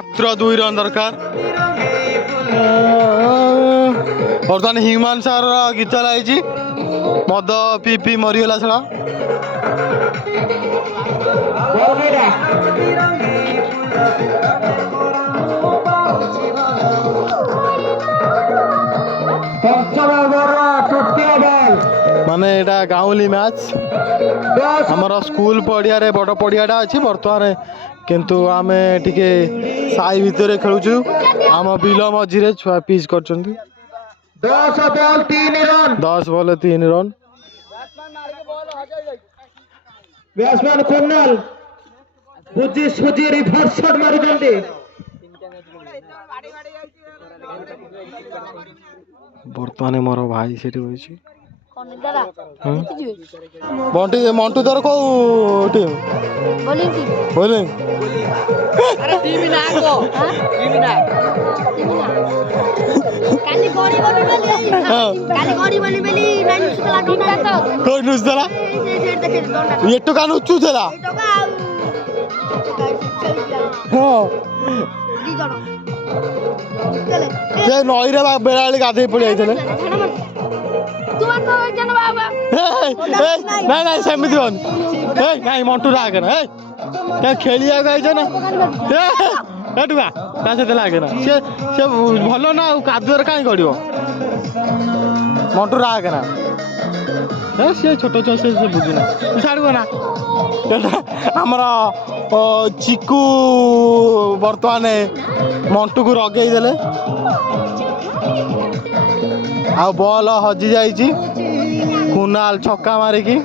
मात्र 2 रन दरकार बर्तमान ह्यूमान सार गीत लाई मद पी पी मरीगला छड़ा माने एटा गाँवली मैच आमर स्कूल पड़िया रे बड़ पड़ियाटा अच्छी बर्तमान किंतु आमे टिके साई भितर खेलुचु आम बिल मझीरे छुआ पिच कर 10 बॉल 3 रन बैट्समैन कुन्नल बुझी सुजी रिवर्स शॉट मारुचंती बर्तमान मोर भाई सेठी होइछि बंटी मंटू दर को टीम बॉलिंग अरे टीम ना को टीम ना काली गोड़ी बोली बेली नाइन सुतला टीम तो कोई नुस दला ये तो कान उच्चू थेला हां ये नई रे बेलाली गाधे पड़ी आइतले नहीं सेमती बन नहीं मंटू लागे ना क्या खेलिया गई ना टुका ता से लागे ना से भल ना कादुआर कहीं गड़ो मंटू लागे ना सी छोट छुआ से बुझुना छाड़ब ना आमर चिकू बर्तमान मंटू को रगई देले आ बॉल हजि जाइछि कुनाल छक्का मारिकी